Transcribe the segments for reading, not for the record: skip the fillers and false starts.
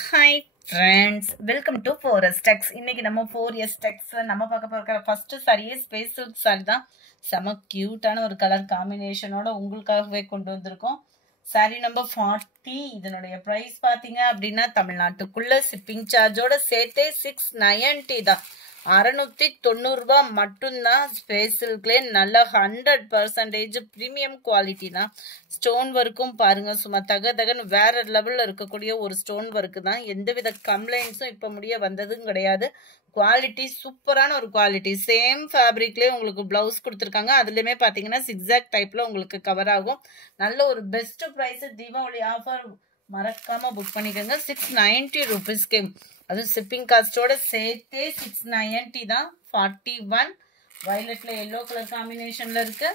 Hi friends, welcome to 4S இன்னைக்கு நம்ம 4S நம்ம பார்க்க போகிற ஃபர்ஸ்ட் சாரியே ஸ்பேஸ் சில்க் சாரி தான். செம கியூட்டான ஒரு கலர் காம்பினேஷனோட உங்களுக்காகவே கொண்டு வந்திருக்கோம். Sorry number 40. இதனுடைய ப்ரைஸ் பார்த்தீங்க அப்படின்னா தமிழ்நாட்டுக்குள்ள ஷிப்பிங் சார்ஜோட சேர்த்தே 690 தான். 690 ரூபாய் மட்டும்தான். ஸ்பேஸ் சில்க்லேயே நல்ல 100% ப்ரீமியம் குவாலிட்டி தான். ஸ்டோன் ஒர்க்கும் பாருங்க, சும்மா தகன்னு வேற லெவல்ல இருக்கக்கூடிய ஒரு ஸ்டோன் ஒர்க் தான். எந்தவித கம்ப்ளைண்ட்ஸும் இப்ப முடிய வந்ததும் கிடையாது. குவாலிட்டி சூப்பரான ஒரு குவாலிட்டி. சேம் ஃபேப்ரிக்லேயே உங்களுக்கு பிளவுஸ் கொடுத்துருக்காங்க. அதுலயுமே பாத்தீங்கன்னா சிக்ஸாக் டைப்ல உங்களுக்கு கவர் ஆகும். நல்ல ஒரு பெஸ்ட் ப்ரைஸ். தீபாவளி ஆஃபர் மறக்காம புக் பண்ணிக்கோங்க. 690 ருபீஸ்க்கு, அதுவும் ஷிப்பிங் காஸ்டோட சேர்த்தே 690 தான். 41 வயலட்ல எல்லோ கலர் காம்பினேஷன்ல இருக்கு.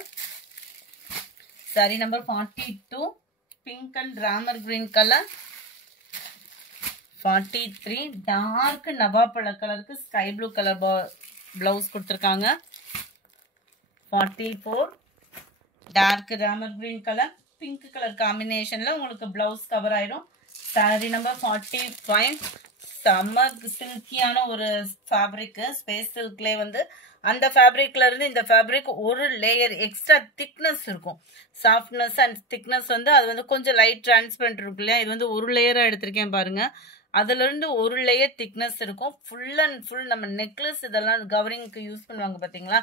Sari number 42 pink and Ramar green colour. 43 dark நவாப்பழ கலருக்கு ஸ்கை ப்ளூ கலர் பிளவுஸ் கொடுத்துருக்காங்க. 44 dark Ramar green colour pink colour காம்பினேஷன்ல உங்களுக்கு பிளவுஸ் கவர் ஆயிடும். சாரி நம்பர் 45 செம்ம சில்கியான ஒரு ஃபேப்ரிக். ஸ்பேஸ் சில்க்லே வந்து அந்த ஃபேப்ரிக்ல இருந்து இந்த ஃபேப்ரிக் ஒரு லேயர் எக்ஸ்ட்ரா திக்னஸ் இருக்கும். சாஃப்ட்னஸ் அண்ட் திக்னஸ் வந்து அது வந்து கொஞ்சம் லைட் டிரான்ஸ்பரண்ட் இருக்கும் இல்லையா. இது வந்து ஒரு லேயரா எடுத்திருக்கேன் பாருங்க. அதுல இருந்து ஒரு லேயர் திக்னஸ் இருக்கும். ஃபுல் அண்ட் ஃபுல் நம்ம நெக்லஸ் இதெல்லாம் கவரிங்க்கு யூஸ் பண்ணுவாங்க பாத்தீங்களா,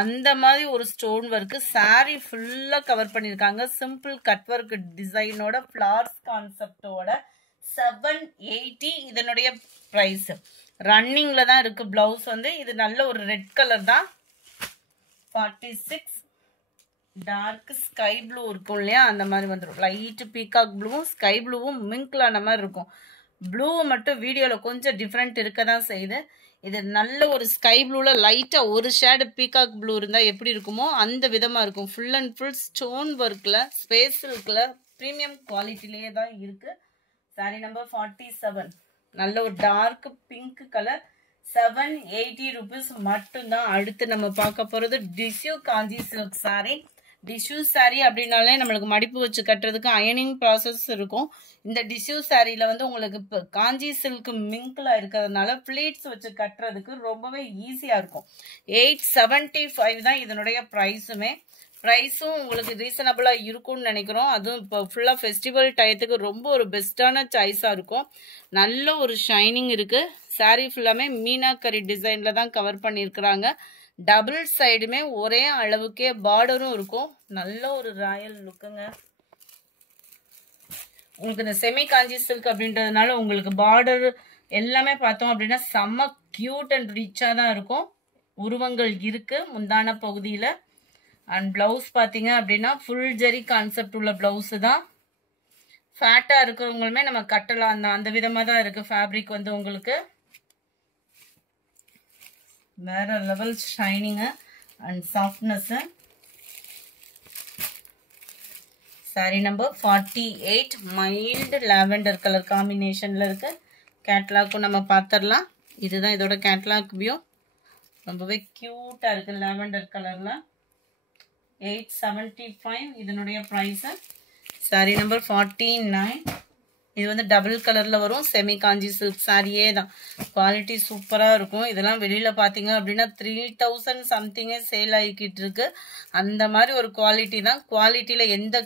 அந்த மாதிரி ஒரு ஸ்டோன் ஒர்க் சாரி ஃபுல்லா கவர் பண்ணிருக்காங்க. சிம்பிள் கட் ஒர்க் டிசைனோட ஃபிளார்ஸ் கான்செப்டோட 780 இதனுடைய பிரைஸ். ரன்னிங்ல தான் இருக்கு பிளவுஸ் வந்து. இது நல்ல ஒரு ரெட் கலர் தான். 46 டார்க் ஸ்கை ப்ளூ இருக்கும் இல்லையா, அந்த மாதிரி வந்துடும். லைட் பீகாக் ப்ளூவும் ஸ்கை ப்ளூவும் மிங்க்லான மாதிரி இருக்கும். ப்ளூ மட்டும் வீடியோல கொஞ்சம் டிஃப்ரெண்ட் இருக்க தான் செய்யுது. இது நல்ல ஒரு ஸ்கை ப்ளூல லைட்டா ஒரு ஷேடு பீகாக் ப்ளூ இருந்தா எப்படி இருக்குமோ அந்த விதமா இருக்கும். ஃபுல் அண்ட் ஃபுல் ஸ்டோன் ஒர்க்ல ஸ்பேஸ் சில்க்ல ப்ரீமியம் குவாலிட்டிலேயே தான் இருக்கு. சாரி நம்பர் 47 நல்ல ஒரு டார்க் பிங்க் கலர். 780 ருபீஸ் மட்டும்தான். அடுத்து நம்ம பார்க்க போறது டிஷ்யூ காஞ்சி சில்க் சாரி. டிஷ்யூ சாரி அப்படின்னாலே நம்மளுக்கு மடிப்பு வச்சு கட்டுறதுக்கு அயனிங் ப்ராசஸ் இருக்கும். இந்த டிஷ்யூ சாரியில வந்து உங்களுக்கு இப்போ காஞ்சி சில்க் மிங்க்ல இருக்கிறதுனால பிளீட்ஸ் வச்சு கட்டுறதுக்கு ரொம்பவே ஈஸியா இருக்கும். 875 தான் இதனுடைய ப்ரைஸுமே. ப்ரைஸும் உங்களுக்கு ரீசனபிளா இருக்கும்னு நினைக்கிறோம். அதுவும் இப்போ ஃபுல்லா ஃபெஸ்டிவல் டயத்துக்கு ரொம்ப ஒரு பெஸ்டான சாய்ஸா இருக்கும். நல்ல ஒரு ஷைனிங் இருக்கு. சாரி ஃபுல்லாமே மீனாக்கரி டிசைன்ல தான் கவர் பண்ணியிருக்கிறாங்க. டபுள் சைடுமே ஒரே அளவுக்கே பார்டரும் இருக்கும். நல்ல ஒரு ராயல் லுக்குங்க. உங்களுக்கு இந்த செமி காஞ்சி சில்க் அப்படின்றதுனால உங்களுக்கு பார்டர் எல்லாமே பார்த்தோம் அப்படின்னா செம்ம கியூட் அண்ட் ரிச்சா தான் இருக்கும். உருவங்கள் இருக்கு முந்தான பகுதியில. அண்ட் பிளவுஸ் பார்த்தீங்க அப்படின்னா ஃபுல் ஜெரி கான்செப்ட் உள்ள பிளவுஸ் தான். ஃபேட்டா இருக்கிறவங்களுமே நம்ம கட்டலாம் தான், அந்த விதமா தான் இருக்கு. ஃபேப்ரிக் வந்து உங்களுக்கு வேற level shining and softness. Sari number 48 mild lavender colour காம்பினேஷன்ல இருக்கு. கேட்லாக்கும் நம்ம பார்த்துடலாம். இதுதான் இதோட கேட்லாக் வியூ. ரொம்பவே கியூட்டா இருக்கு லாவெண்டர் கலர்ல. 875 இதனுடைய பிரைஸ். சாரி நம்பர் 49 இது வந்து டபுள் கலர்ல வரும். செமி காஞ்சி சில்க் சாரியே தான். குவாலிட்டி சூப்பரா இருக்கும். இதெல்லாம் வெளியில பாத்தீங்க அப்படின்னா 3000 சம்திங்கே சேல் ஆகிக்கிட்டு இருக்கு. அந்த மாதிரி ஒரு குவாலிட்டி தான். குவாலிட்டியில எந்த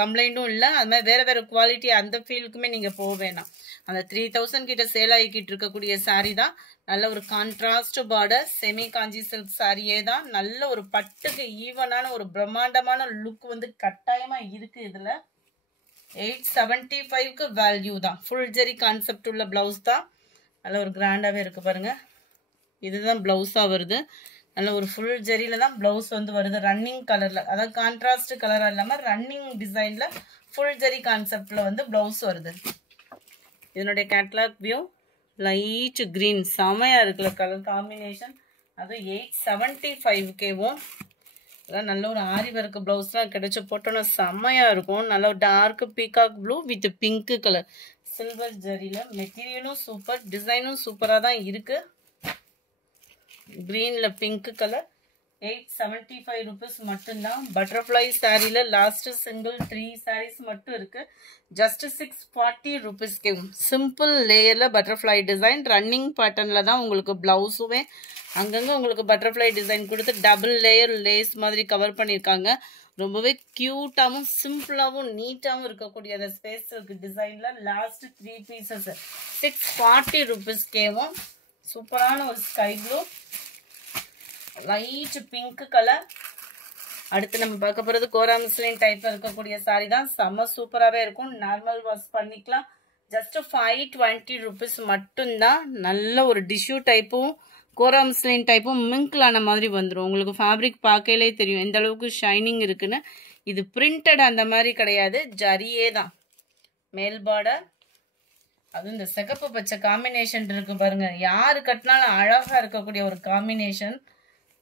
கம்ப்ளைண்ட்டும் இல்லை. அது மாதிரி வேற வேற குவாலிட்டி அந்த ஃபீல்டுக்குமே நீங்க போக வேணாம். அந்த 3000 கிட்ட சேல் ஆகிக்கிட்டு இருக்கக்கூடிய சாரி தான். நல்ல ஒரு கான்ட்ராஸ்ட் பார்டர் செமி காஞ்சி சில்க் சாரியே தான். நல்ல ஒரு பட்டுக்கு ஈவனான ஒரு பிரம்மாண்டமான லுக் வந்து கட்டாயமா இருக்கு இதுல. 875க்கு வேல்யூ தான். ஃபுல் ஜெரி கான்செப்ட் உள்ள பிளவுஸ் தான். நல்ல ஒரு கிராண்டாவே இருக்கு பாருங்க. இதுதான் பிளவுஸா வருது. நல்ல ஒரு ஃபுல் ஜெரியில தான் பிளவுஸ் வந்து வருது. ரன்னிங் கலர்ல, அதாவது கான்ட்ராஸ்ட் கலரா இல்லாம ரன்னிங் டிசைன்ல ஃபுல் ஜெரி கான்செப்ட்ல வந்து பிளவுஸ் வருது. இதனுடைய கேட்லாக் வியூ லைட் கிரீன் செமையா இருக்குல்ல கலர் காம்பினேஷன். அது 875வும் நல்ல ஒரு ஆரி ஒர்க் பிளவுஸ்லாம் கிடைச்சு போட்டோன்னா செம்மையா இருக்கும். நல்ல ஒரு dark peacock blue with pink colour silver ஜரியில. மெட்டீரியலும் சூப்பர், டிசைனும் சூப்பரா தான் இருக்கு. கிரீன்ல பிங்க் கலர் 875 rupees மட்டும்தான். பட்டர்ஃப்ளை சாரியில் லாஸ்ட் சிங்கிள் 3 sarees மட்டும் இருக்கு. ஜஸ்ட் 640 rupeesக்கு சிம்பிள் லேயரில் பட்டர்ஃப்ளை டிசைன் ரன்னிங் பேட்டர்னில் தான் உங்களுக்கு ப்ளவுஸுமே அங்கங்கே உங்களுக்கு பட்டர்ஃப்ளை டிசைன் கொடுத்து டபுள் லேயர் லேஸ் மாதிரி கவர் பண்ணியிருக்காங்க. ரொம்பவே க்யூட்டாகவும் சிம்பிளாகவும் நீட்டாகவும் இருக்கக்கூடிய அந்த ஸ்பேஸ் இருக்கு டிசைனில். லாஸ்ட் 3 pieces 640 rupeesக்கேவும் சூப்பரான ஒரு sky blue light pink colour. அடுத்து நம்ம பார்க்க போகிறது கோரா மிஸ்லின் டைப்பில் இருக்கக்கூடிய சாரி தான். செம்ம சூப்பராகவே இருக்கும். நார்மல் வாஷ் பண்ணிக்கலாம். ஜஸ்ட் 520 rupees மட்டும்தான். நல்ல ஒரு டிஷ்யூ டைப்பும் கோரா மிஸ்லின் டைப்பும் மிங்க்லான மாதிரி வந்துடும். உங்களுக்கு ஃபேப்ரிக் பார்க்கலே தெரியும் எந்த அளவுக்கு ஷைனிங் இருக்குன்னு. இது பிரிண்டட் அந்த மாதிரி கிடையாது, ஜரியே தான். மேல் பார்டர் அதுவும் இந்த சிகப்பு பச்சை காம்பினேஷன் இருக்கு பாருங்க. யாரு கட்டினாலும் அழகா இருக்கக்கூடிய ஒரு காம்பினேஷன்.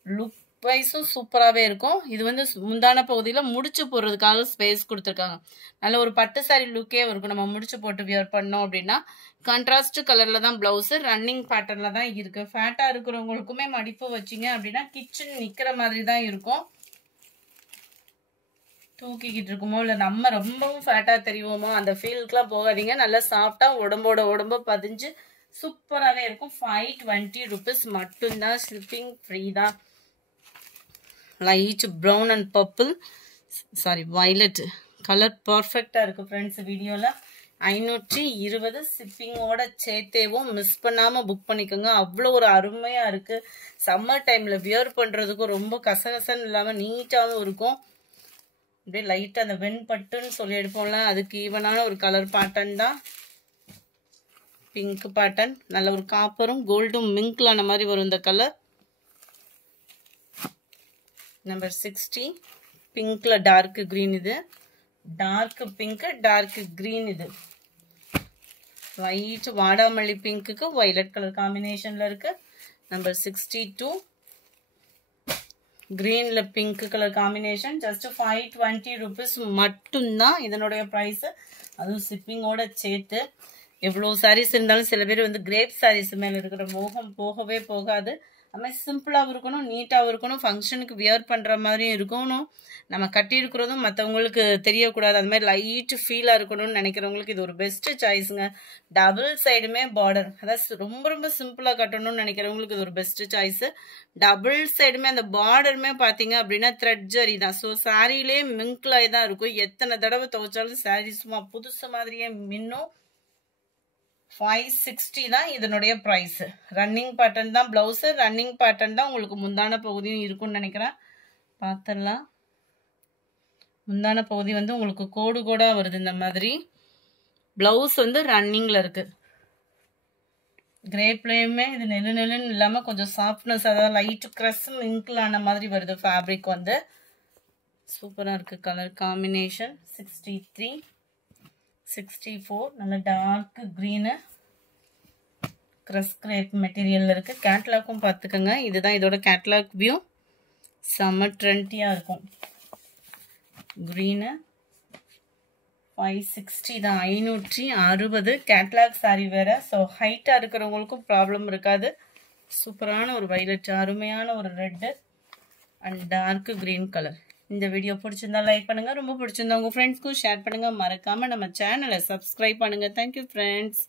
லுக் வைஸும் சூப்பராகவே இருக்கும். இது வந்து முந்தான பகுதியில் முடிச்சு போடுறதுக்காக ஸ்பேஸ் கொடுத்துருக்காங்க. நல்ல ஒரு பட்டு சாரி லுக்கே இருக்கும். நம்ம முடிச்சு போட்டு வியர் பண்ணோம் அப்படின்னா கான்ட்ராஸ்ட் கலர்ல தான் பிளவுஸ். ரன்னிங் பேட்டர்ன்ல தான் இருக்கு. ஃபேட்டா இருக்கிறவங்களுக்குமே மடிப்பு வச்சிங்க அப்படின்னா கிச்சன் நிக்கிற மாதிரி தான் இருக்கும். தூக்கிக்கிட்டு இருக்குமோ இல்லை நம்ம ரொம்பவும் ஃபேட்டா தெரியுமோ அந்த ஃபீலுக்குலாம் போகாதீங்க. நல்லா சாஃப்டா உடம்போட உடம்ப பதிஞ்சு சூப்பராகவே இருக்கும். 520 rupees மட்டும்தான். ஷிப்பிங் ஃப்ரீ தான். Light brown and purple sorry violet colour பர்ஃபெக்டா இருக்கு ஃப்ரெண்ட்ஸ். வீடியோல 520 ஷிப்பிங்கோட சேர்த்தேவும் மிஸ் பண்ணாம புக் பண்ணிக்கோங்க. அவ்வளோ ஒரு அருமையா இருக்கு. சம்மர் டைம்ல வியர் பண்றதுக்கும் ரொம்ப கசகசன்னு இல்லாம நீட்டாவும் இருக்கும். அப்படியே லைட்டா அந்த வெண்பட்டுன்னு சொல்லி எடுப்போம்ல அதுக்கு ஈவனான ஒரு கலர் பேட்டர்ன் தான். பிங்க் பேட்டர்ன் நல்ல ஒரு காப்பரும் கோல்டும் மிங்க்லான மாதிரி வரும் இந்த கலர். நம்பர் 60 பிங்க்ல டார்க் கிரீன். இது டார்க் பிங்க் டார்க் கிரீன். இது லைட் வாடாமல்லி பிங்க்குக்கு வயலட் கலர் காம்பினேஷன்ல இருக்கு. நம்பர் 62 கிரீன்ல pink colour combination. Just 520 rupees மட்டும்தான் இதனுடைய ப்ரைஸ். அதுவும் ஷிப்பிங்கோட சேர்த்து. எவ்வளோ சாரீஸ் இருந்தாலும் சில பேர் வந்து கிரேப் சாரீஸ் மேலே இருக்கிற மோகம் போகவே போகாது. அது மாதிரி சிம்பிளாகவும் இருக்கணும், நீட்டாகவும் இருக்கணும், ஃபங்க்ஷனுக்கு வியர் பண்ணுற மாதிரியும் இருக்கணும். நம்ம கட்டியிருக்கிறதும் மற்றவங்களுக்கு தெரியக்கூடாது. அது மாதிரி லைட் ஃபீலாக இருக்கணும்னு நினைக்கிறவங்களுக்கு இது ஒரு பெஸ்ட்டு சாய்ஸுங்க. டபுள் சைடுமே பார்டர், அதாவது ரொம்ப ரொம்ப சிம்பிளாக கட்டணும்னு நினைக்கிறவங்களுக்கு இது ஒரு பெஸ்ட்டு சாய்ஸு. டபுள் சைடுமே அந்த பார்டருமே பார்த்தீங்க அப்படின்னா த்ரெட் ஜரி தான். ஸோ சாரிலே மிங்க்லாய் தான் இருக்கும். எத்தனை தடவை துவைச்சாலும் சாரீ சும்மா புதுசு மாதிரியே மின்னும். 560 தான் இதனுடைய ப்ரைஸ். ரன்னிங் பேட்டர்ன் தான் பிளவுஸ். ரன்னிங் பேட்டர்ன் தான் உங்களுக்கு முந்தான பகுதியும் இருக்கும்னு நினைக்கிறேன். பார்த்துடலாம். முந்தான பகுதி வந்து உங்களுக்கு கோடு கோடா வருது இந்த மாதிரி. பிளவுஸ் வந்து ரன்னிங்ல இருக்கு. கிரேப்லயுமே இது நெல்லு நெல்லுன்னு இல்லாம கொஞ்சம் சாஃப்ட்னஸ், அதாவது லைட் கிரஸ் மிங்க்லான மாதிரி வருது ஃபேப்ரிக் வந்து. சூப்பரா இருக்கு கலர் காம்பினேஷன். 63 64 நல்ல டார்க் கிரீனு கிரஸ் கிரேப் மெட்டீரியல்ல இருக்கு. கேட்லாக்கும் பார்த்துக்கோங்க. இதுதான் இதோட கேட்லாக் வியூ. செம்ம ட்ரெண்டியா இருக்கும். கிரீனு 560 தான். 560 கேட்லாக் சாரி வேற. ஸோ ஹைட்டா இருக்கிறவங்களுக்கும் ப்ராப்ளம் இருக்காது. சூப்பரான ஒரு வயலட், அருமையான ஒரு red and dark green colour. இந்த வீடியோ பிடிச்சிருந்தா லைக் பண்ணுங்க. ரொம்ப பிடிச்சிருந்தா உங்க ஃப்ரெண்ட்ஸ்க்கும் ஷேர் பண்ணுங்க. மறக்காம நம்ம சேனலை சப்ஸ்கிரைப் பண்ணுங்க. Thank you friends.